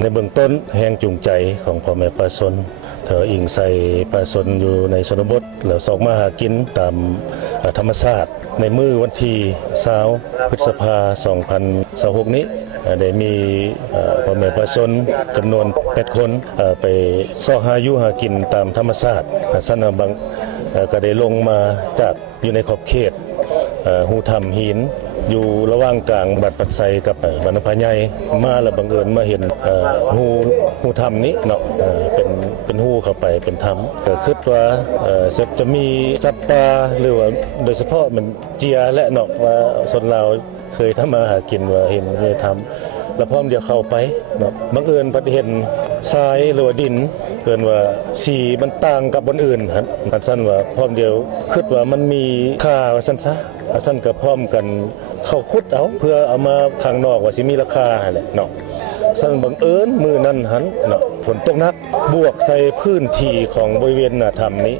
ในเบื้องต้นแรงจูงใจของพ่อแม่ประชาชนเธออิงใส่ประชาชนอยู่ในชนบทแล้วสอกมาหากินตามธรรมชาติในมื้อวันที่20 พฤษภาคม 2026 นี้ได้มีพ่อแม่ประชาชนจำนวน8 คนไปซอกหาอยู่หากินตามธรรมชาติซั่นบางก็ได้ลงมาจากอยู่ในขอบเขตหูถ้ำหินอยู่ระหว่างกลางบัดปัดไซกับบันพญาใหญ่มาแล้วบังเอิญมาเห็นหูถ้ำนี้เนาะเป็นหูเข้าไปเป็นถ้ำก็คิดว่าจะมีจับปลาหรือว่าโดยเฉพาะมันเจียและเนาะว่าชนเราเคยทำมาหากินว่าเห็นในถ้ำแล้วพร้อมเดียวเข้าไปเนาะบังเอิญปฏิเห็นทรายหรือว่าดินเกินว่าสีมันต่างกับบนอื่นครับสั้นว่าพร้อมเดียวคิดว่ามันมีค่าสั้นซะสั้นกับพร้อมกันเข้าคุดเอาเพื่อเอามาข้างนอกว่าสิมีราคาแหละเนาะสั้นบังเอิญมือนั้นหันเนาะฝนตกหนักบวกใส่พื้นที่ของบริเวณหน้าถ้ำนี้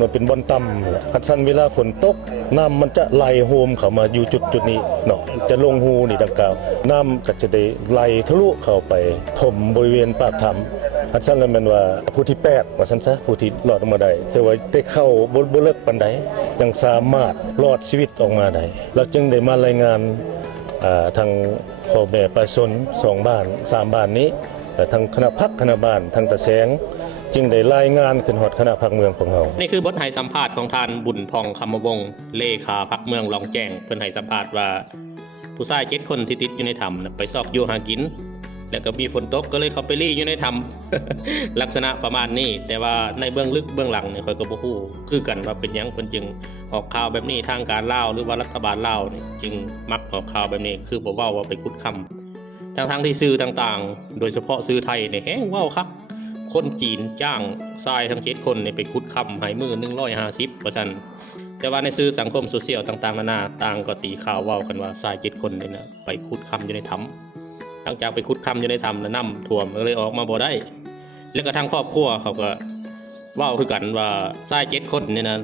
มันเป็นบ่อนต่ำแหละคันสั้นเวลาฝนตกน้ำมันจะไหลโฮมเข้ามาอยู่จุดนี้เนาะจะลงหูนี่ดังกล่าวน้ำก็จะได้ไหลทะลุเข้าไปถมบริเวณปากถ้ำอันสั้นแล้วมันว่าผู้ที่8ว่าสั้นซะผู้ที่รอดออกมาได้แต่ว่าได้เข้าบ่เลิกปานใดยังสามารถรอดชีวิตออกมาได้เราจึงได้มารายงานทางพ่อแม่ประชาชน2 บ้าน 3 บ้านนี้ทางคณะพรรคคณะบ้านทางตะแสงจึงได้รายงานขึ้นฮอดคณะพรรคเมืองของเรานี่คือบทให้สัมภาษณ์ของท่านบุญพองคำวงศ์เลขาพรรคเมืองรองแจ้งเพิ่นให้สัมภาษณ์ว่าผู้ชาย7 คนที่ติดอยู่ในถ้ำไปซอกอยู่หากินแล้วก็มีฝนตกก็เลยเขาไปรี่อยู่ในถ้ำ ลักษณะประมาณนี้แต่ว่าในเบื้องลึกเบื้องหลังเนี่ยค่อยก็บ่ฮู้คือกันว่าเป็นหยังเพิ่นจึงออกข่าวแบบนี้ทางการลาวหรือว่ารัฐบาลลาวนี่จึงมักออกข่าวแบบนี้คือบ่เว้าว่าไปขุดค่ำทั้งที่สื่อต่างๆโดยเฉพาะสื่อไทยเนี่ยแฮงเว้าคักคนจีนจ้างทรายทั้ง7 คนเนี่ยไปขุดค่ำให้มื้อ150ว่าซั่นแต่ว่าในสื่อสังคมโซเชียลต่างๆนานาต่างก็ตีข่าวเว้ากันว่าทราย7 คนเนี่ยนะไปขุดค่ำอยู่ในถ้ำหลังจากไปขุดค่ำอยู่ในถ้ำแล้วน้ำท่วมก็เลยออกมาบ่ได้แล้วก็ทางครอบครัวเขาก็เว้าคือกันว่าทราย7 คนเนี่ยนะ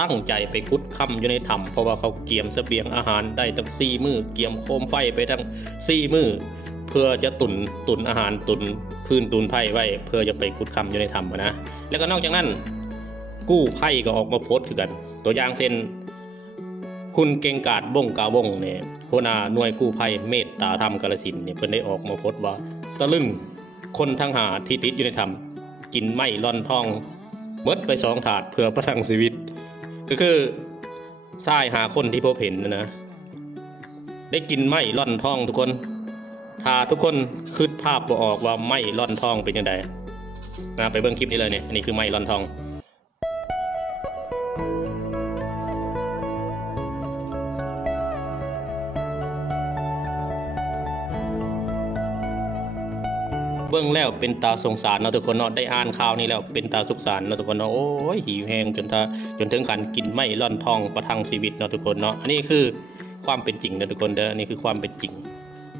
ตั้งใจไปขุดค่ำอยู่ในถ้ำเพราะว่าเขาเกียมเสบียงอาหารได้ตั้ง4 มื้อเกียมโคมไฟไปทั้ง4 มื้อเพื่อจะตุนอาหารตุนพื้นตุนไผ่ไว้เพื่อจะไปขุดค่ำอยู่ในถ้ำนะแล้วก็นอกจากนั้นกู้ไผ่ก็ออกมาโพสต์คือกันตัวอย่างเช่นคุณเก่งกาจบงกาวงเนี่ยหัวหน้าหน่วยกู้ภัยเมตตาธรรมกาฬสินธุ์เนี่ยเพิ่นได้ออกมาโพสต์ว่าตะลึงคนทั้งหาที่ติดอยู่ในถ้ำกินไม้ล่อนทองเบิดไป2 ถาดเพื่อประทังชีวิตก็คือทรายหาคนที่พบเห็นนะได้กินไม้ล่อนทองทุกคนถ้าทุกคนคิดภาพบ่ออกว่าไม้ล่อนทองเป็นยังไงไปเบิ่งคลิปนี้เลยเนี่ยอันนี้คือไม้ล่อนทองเบิ่งแล้วเป็นตาสงสารเนาะทุกคนเนาะได้อ่านข่าวนี้แล้วเป็นตาสงสารเนาะทุกคนเนาะโอ้ยหิวแห้งจนถึงขั้นกินไม้ล่อนทองประทังชีวิตเนาะทุกคนเนาะอันนี้คือความเป็นจริงนะทุกคนเด้ออันนี้คือความเป็นจริง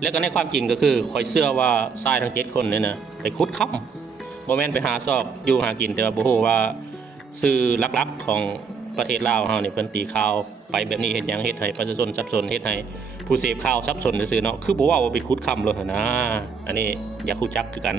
แล้วก็ในความจริงก็คือคอยเชื่อว่าทรายทั้ง7 คนเนี่ยนะไปขุดค่ำบ่แม่นไปหาซอกอยู่หากินแต่ว่าบ่ฮู้ว่าสื่อหลักๆของประเทศลาวเฮานี่เพิ่นตีข่าวไปแบบนี้เฮ็ดหยังเฮ็ดให้ประชาชนสับสนเฮ็ดให้ผู้เสพข่าวสับสนซื่อๆเนาะคือบ่ว่าไปขุดค่ำเลยนะอันนี้อยากรู้จักคือกัน